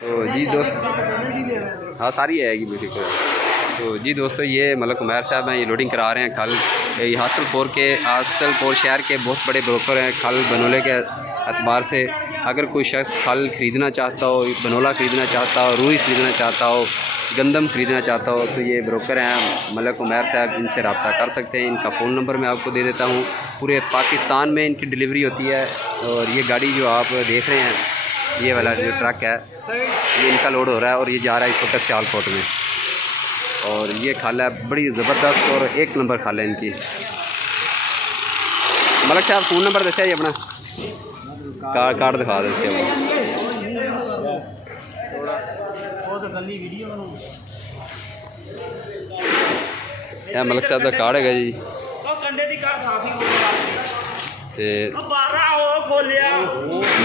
तो जी दोस्त, हाँ सारी आएगी बिल्कुल। तो जी दोस्तों, ये मलक उमैर साहब हैं, ये लोडिंग करा रहे हैं खल। ये हासलपुर शहर के बहुत बड़े ब्रोकर हैं खल बनोले के अतबार से। अगर कोई शख्स खल ख़रीदना चाहता हो, बनोला ख़रीदना चाहता हो, रूई ख़रीदना चाहता हो, गंदम ख़रीदना चाहता हो, तो ये ब्रोकर हैं मलक उमैर साहब, इनसे रब्ता कर सकते हैं। इनका फ़ोन नंबर मैं आपको दे देता हूँ। पूरे पाकिस्तान में इनकी डिलीवरी होती है। और ये गाड़ी जो आप देख रहे हैं, ये वाला जो ट्रक है, ये इनका लोड हो रहा है और ये जा रहा है इस वक्त सियालकोट में। और ये खाल है बड़ी ज़बरदस्त और एक नंबर खाल है इनकी। मलक साहब फ़ोन नंबर दसा जी अपना, कार्ड दिखा दे मलक साहब का कार्ड है जी।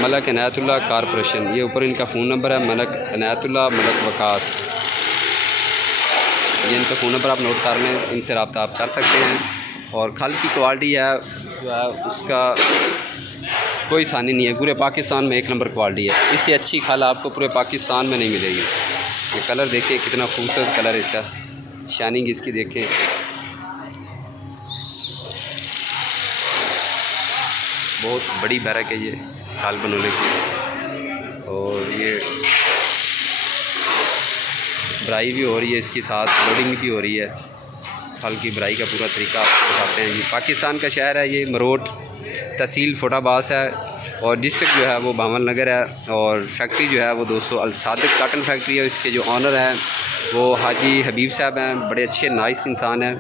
मलक इनायतुल्ला कारपोरेशन, ये ऊपर इनका फ़ोन नंबर है, मलक इनायतुल्ला मलक वकास। ये इनका फ़ोन नंबर आप नोट कर लें, इनसे रब्ता आप कर सकते हैं। और खल की क्वालिटी है जो है उसका कोई सानी नहीं है, पूरे पाकिस्तान में एक नंबर क्वालिटी है। इससे अच्छी खल आपको पूरे पाकिस्तान में नहीं मिलेगी। ये कलर देखिए कितना खूबसूरत कलर है इसका, शाइनिंग इसकी देखें। बहुत बड़ी बैरक है ये खल बनोले की। और ये भराई भी हो रही है, इसके साथ लोडिंग भी हो रही है। फल की भराई का पूरा तरीका आपको बताते हैं। ये पाकिस्तान का शहर है, ये मरोट तहसील फोटाबास है और डिस्ट्रिक्ट जो है वो भावन नगर है। और फैक्ट्री जो है वो दोस्तों अल सादिक काटन फैक्ट्री है। इसके जो ऑनर हैं वो हाजी हबीब साहब हैं, बड़े अच्छे नाइस इंसान हैं।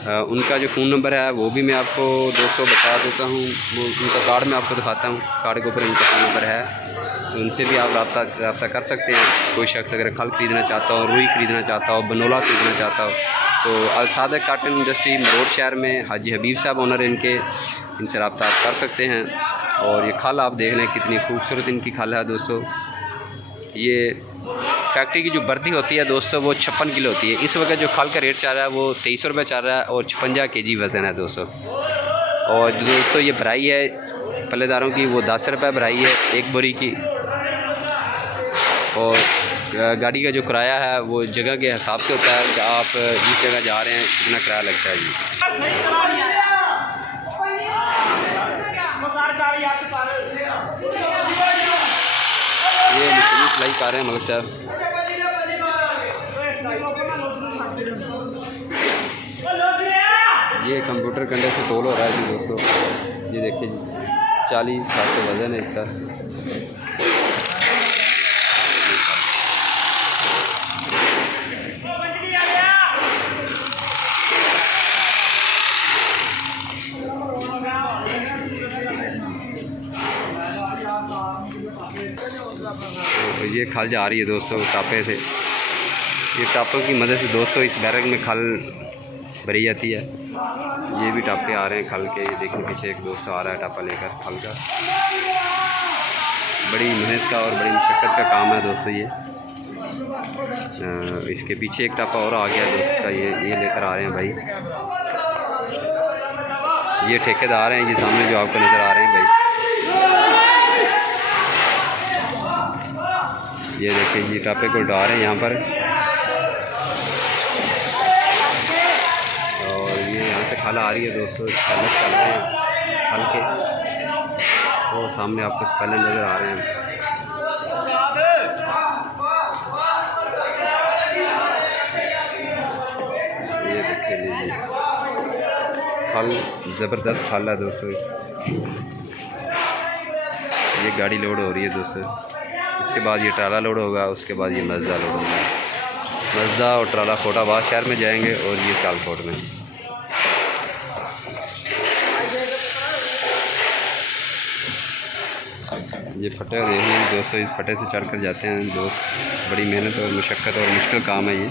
उनका जो फ़ोन नंबर है वो भी मैं आपको दोस्तों बता देता हूँ। वो उनका कार्ड मैं आपको दिखाता हूँ, कार्ड के ऊपर उनका फ़ोन नंबर है, तो उनसे भी आप रब्ता कर सकते हैं। कोई शख्स अगर खल ख़रीदना चाहता हो, रुई ख़रीदना चाहता हो, बनोला ख़रीदना चाहता हो, तो अल सादिक काटन इंडस्ट्री मरोट शहर में हाजी हबीब साहब ओनर इनके, इनसे रब्ता आप कर सकते हैं। और ये खल आप देख लें कितनी खूबसूरत इनकी खल है दोस्तों। ये फैक्ट्री की जो बर्दी होती है दोस्तों वो 56 किलो होती है। इस वक्त जो खल का रेट चल रहा है वो 2300 रुपये चल रहा है और 56 kg वज़न है दोस्तों। और जो दोस्तों ये भराई है पल्लेदारों की वो 10 रुपये भराई है एक बोरी की। और गाड़ी का जो किराया है वो जगह के हिसाब से होता है कि आप जिस जगह जा रहे हैं कितना किराया लगता है जी। ये मशीनी सिलाई कर रहे हैं मलक साहब। ये कंप्यूटर कंडे से तोल हो रहा है जी दोस्तों। ये देखिए जी 40-700 वज़न है इसका। तो ये खल जा रही है दोस्तों टापे से। ये टापों की मदद से दोस्तों इस बैरक में खल भरी जाती है। ये भी टापे आ रहे हैं खल के। ये देखने पीछे एक दोस्त आ रहा है टापा लेकर खल का। बड़ी मेहनत का और बड़ी मशक्क़त का काम है दोस्तों ये। इसके पीछे एक टापा और आ गया दोस्त का, ये लेकर आ रहे हैं भाई। ये ठेकेदार हैं, ये सामने जो आपको नज़र आ रहे हैं भाई। ये देखिए ये टापे को उठा रहे हैं यहाँ पर। और ये यहाँ से खल आ रही है दोस्तों, स्पैलर चल रहे हैं खल के। वो सामने आपको स्पैलर नज़र आ रहे हैं। ये देखिए लीजिए खल ज़बरदस्त खल है दोस्तों। ये गाड़ी लोड हो रही है दोस्तों। इसके बाद ये ट्राला लोड होगा, उसके बाद ये मज़दा लोड होगा। मज़दा और ट्राला फोटाबाद शहर में जाएंगे और ये सियालकोट में। ये फटे देखिए दोस्तों, इस फटे से चढ़ कर जाते हैं दोस्त। बड़ी मेहनत और मशक्क़त और मुश्किल काम है ये।